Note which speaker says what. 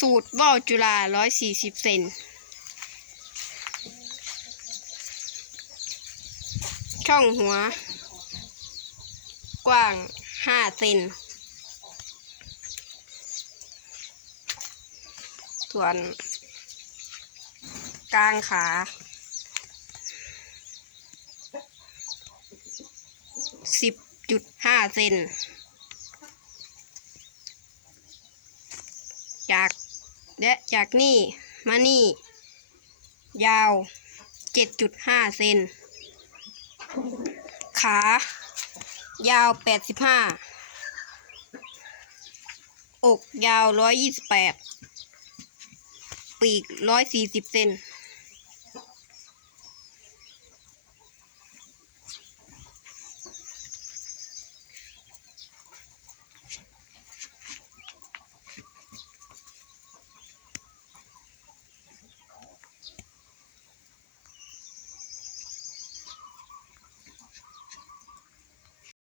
Speaker 1: สูตรว่าวจุฬาร้อยสี่สิบเซนช่องหัว กว้างห้าเซนส่วนกลางขา สิบจุดห้าเซนจาก และจากนี่มานี่ ยาว 7.5 เซน ขา ยาว 85 อกยาว 128 ปีก 140 เซน